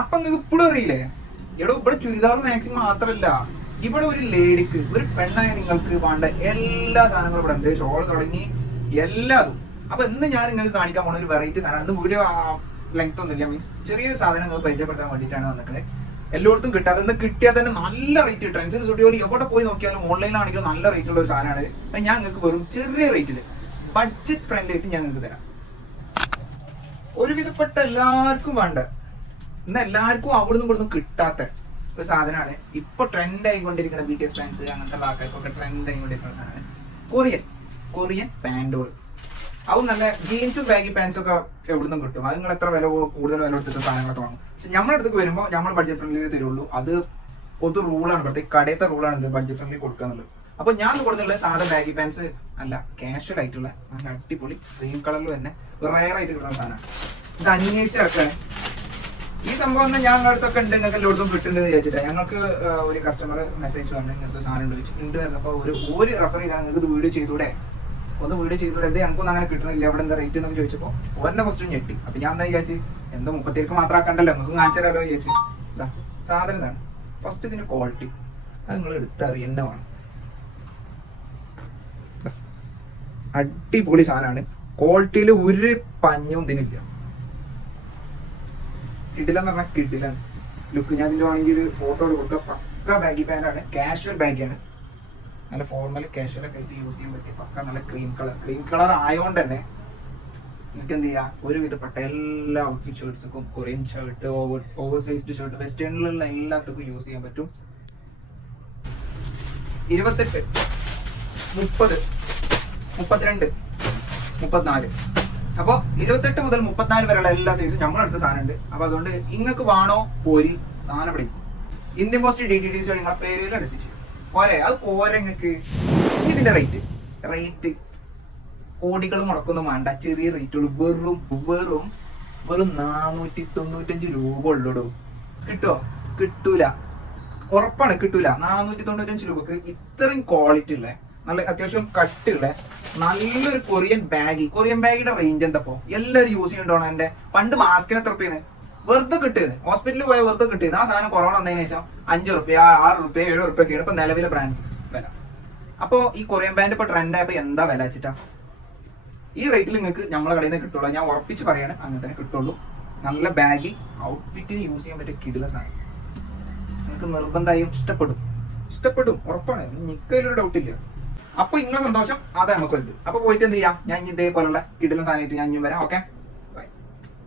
അപ്പൊ നിങ്ങൾക്ക് ഇപ്പോഴും അറിയില്ലേ? എടോ ഇവിടെ ചുരിദാർ മാക്സിമം മാത്രല്ല. ഇവിടെ ഒരു ലേഡിക്ക് ഒരു പെണ്ണായി നിങ്ങൾക്ക് വേണ്ട എല്ലാ സാധനങ്ങളും ഇവിടെ ഉണ്ട്. ഷോൾ തുടങ്ങി എല്ലാതും. അപ്പൊ ഇന്ന് ഞാൻ നിങ്ങൾക്ക് കാണിക്കാൻ പോണ ഒരു വെറൈറ്റി സാധനം ഇന്ന് വീഡിയോ ലെങ്ത് ഒന്നുമില്ല. മീൻസ് ചെറിയ സാധനം നിങ്ങൾക്ക് പരിചയപ്പെടുത്താൻ വേണ്ടിയിട്ടാണ് വന്നിട്ട് എല്ലായിടത്തും കിട്ടാതെ ഇന്ന് കിട്ടിയാൽ തന്നെ നല്ല റേറ്റ് ട്രെൻസിൽ സ്റ്റുഡിയോയിൽ എവിടെ പോയി നോക്കിയാലും ഓൺലൈനിലാണെങ്കിലും നല്ല റേറ്റ് ഉള്ള ഒരു സാധനമാണ്. അത് ഞാൻ നിങ്ങൾക്ക് വെറും ചെറിയ റേറ്റിൽ ബഡ്ജറ്റ് ഫ്രണ്ട്ലി ആയിട്ട് ഞാൻ നിങ്ങൾക്ക് തരാം. ഒരുവിധപ്പെട്ട എല്ലാവർക്കും വേണ്ട. ഇന്ന് എല്ലാവർക്കും അവിടുന്ന് ഇവിടുന്ന് കിട്ടാത്ത ഒരു സാധനമാണ്. ഇപ്പൊ ട്രെൻഡ് ആയിക്കൊണ്ടിരിക്കുന്ന ബി ടി എസ് ഫാൻസ് അങ്ങനത്തെ ആൾക്കാർക്കൊക്കെ ട്രെൻഡ് ആയിക്കൊണ്ടിരിക്കുന്ന സാധനം കൊറിയൻ കൊറിയൻ പാന്റുകൾ അതും നല്ല ജീൻസും ബാഗി പാൻസും ഒക്കെ എവിടുന്നും കിട്ടും. അത് നിങ്ങൾ എത്ര വില കൂടുതൽ വില കൊടുത്തിട്ട് സാധനങ്ങളൊക്കെ വാങ്ങും. പക്ഷെ നമ്മുടെ അടുത്തേക്ക് വരുമ്പോൾ നമ്മൾ ബഡ്ജറ്റ് ഫ്രണ്ട്ലി തരുള്ളൂ. അത് പൊതു റൂളാണ് പ്രത്യേക കടയത്തെ റൂളാണ് ഇത് ബഡ്ജറ്റ് ഫ്രണ്ട്ലി കൊടുക്കാന്നുള്ളത് അപ്പൊ ഞാൻ കൊടുത്തിട്ടുള്ള സാധാ ബാഗി പാൻസ് അല്ല കാഷ്വൽ ആയിട്ടുള്ള നല്ല അടിപൊളി ക്രീം കളറിൽ തന്നെ റയർ ആയിട്ട് കിട്ടുന്ന സാധനമാണ്. ഇത് അന്വേഷിച്ചിറക്കാണ് ഈ സംഭവം ഒന്നും ഞാൻ അടുത്തൊക്കെ ഉണ്ട് നിങ്ങൾക്ക് എല്ലായിടത്തും കിട്ടുന്നുണ്ട് ചോദിച്ചിട്ട് ഞങ്ങൾക്ക് ഒരു കസ്റ്റമർ മെസ്സേജ് വന്നു ഇങ്ങനത്തെ സാധനം ഉണ്ട് ചോദിച്ചു ഉണ്ട് എന്നപ്പോൾ ഒരു ഒരു റെഫർ ചെയ്താൽ നിങ്ങൾക്ക് ഇത് വീഡിയോ ചെയ്തൂടെ? ഒന്ന് വീഡിയോ ചെയ്തൂടെ? എന്ത് ഞങ്ങൾക്കൊന്നും അങ്ങനെ കിട്ടണില്ല എവിടെ എന്താ റേറ്റ് എന്നൊക്കെ ചോദിച്ചപ്പോൾ ഒരെണ്ണം ഫസ്റ്റ് ഞെട്ടി. അപ്പം ഞാൻ എന്താ വിചാരിച്ചു എന്താ മുപ്പത്തേക്ക് മാത്രം ആക്കണ്ടല്ലോ? നിങ്ങൾക്ക് കാണിച്ചു തരാമല്ലോ വിചാരിച്ചു. ഇതാ സാധനം ഇതാണ്. ഫസ്റ്റ് ഇതിന്റെ ക്വാളിറ്റി അത് നിങ്ങൾ എടുത്തറിയുന്ന വേണം. അടിപൊളി സാധനമാണ്. ക്വാളിറ്റിയിൽ ഒരു പഞ്ഞും ഇതിനില്ല. കിഡിലെന്ന് പറഞ്ഞാൽ കിഡിലാണ് ലുക്ക് ഞാൻ ഇതിന്റെ വേണമെങ്കിൽ ഒരു ഫോട്ടോ കൊടുക്കുക പക്ക ബാഗി പാന്റാണ് കാഷ്വൽ ബാഗിയാണ് നല്ല ഫോർമൽ കാഷ്വൽ ഒക്കെ ആയിട്ട് യൂസ് ചെയ്യാൻ പറ്റിയ പക്ക നല്ല ക്രീം കളർ ക്രീം കളർ ആയതുകൊണ്ട് തന്നെ നിങ്ങൾക്ക് എന്ത് ചെയ്യാം ഒരുവിധപ്പെട്ട എല്ലാ outfit ഷർട്ട്സും Korean shirt over over sized shirt വെസ്റ്റേണിലുള്ള എല്ലാത്തക്കും യൂസ് ചെയ്യാൻ പറ്റും. ഇരുപത്തെട്ട് മുപ്പത് മുപ്പത്തിരണ്ട് മുപ്പത്തിനാല്. അപ്പൊ ഇരുപത്തെട്ട് മുതൽ മുപ്പത്തിനാല് വരെയുള്ള എല്ലാ സൈസും നമ്മളെടുത്ത അടുത്ത സാധനം ഉണ്ട് അപ്പൊ അതുകൊണ്ട് നിങ്ങൾക്ക് വേണോ പോരി സാധനം പിടിക്കും Indian post D T D C നിങ്ങളെ പേരിൽ എടുത്തിച്ചു. പോരെ അത് പോരെ നിങ്ങൾക്ക് ഇതിന്റെ റേറ്റ് റേറ്റ് കോടികൾ മുടക്കൊന്നും വേണ്ട. ചെറിയ റേറ്റുള്ളൂ വെറും വെറും വെറും നാനൂറ്റി തൊണ്ണൂറ്റഞ്ച് രൂപ ഉള്ളൂ കിട്ടുമോ കിട്ടൂല. ഉറപ്പാണ് കിട്ടൂല. നാനൂറ്റി തൊണ്ണൂറ്റഞ്ച് രൂപക്ക് ഇത്രയും ക്വാളിറ്റി ഉള്ള നല്ല അത്യാവശ്യം കട്ടുള്ള നല്ലൊരു കൊറിയൻ ബാഗ്. കൊറിയൻ ബാഗിന്റെ റേഞ്ച് ഉണ്ടപ്പോ. എല്ലാവരും യൂസ് ചെയ്യണ്ടോ എന്റെ പണ്ട് മാസ്കിനെ തുറപ്പിയത് വെറുതെ കിട്ടിയത്. ഹോസ്പിറ്റലിൽ പോയ വെറുതെ കിട്ടിയത്. ആ സാധനം കൊറോണ വന്നതിന് ശേഷം അഞ്ച് റുപ്യ ആറ് റുപ്യ ഏഴ് റുപ്യ ഒക്കെയാണ് ഇപ്പൊ നിലവിലെ ബ്രാൻഡ് വില. അപ്പോ ഈ കൊറിയൻ ബാൻഡ് ഇപ്പൊ ട്രെൻഡ് ആയപ്പോ എന്താ വില വെച്ചിട്ടാ? ഈ റേറ്റിൽ നിങ്ങൾക്ക് നമ്മളെ കടയിൽ നിന്ന് കിട്ടുള്ളൂ. ഞാൻ ഉറപ്പിച്ച് പറയാണ് അങ്ങനെ തന്നെ കിട്ടുള്ളൂ. നല്ല ബാഗി ഔട്ട്ഫിറ്റിന് യൂസ് ചെയ്യാൻ പറ്റിയ കിടില സാധനം. നിങ്ങൾക്ക് നിർബന്ധമായും ഇഷ്ടപ്പെടും. ഇഷ്ടപ്പെടും. ഉറപ്പാണ്. ഡൗട്ട് ഇല്ല. അപ്പൊ ഇങ്ങനെ സന്തോഷം അതാ നമുക്ക് വലുത് അപ്പൊ പോയിട്ട് എന്ത് ചെയ്യാം? ഞാൻ ഇതേപോലുള്ള കിടിലം സാധനമായിട്ട് ഞാൻ ഇനിയും വരാം ഓക്കെ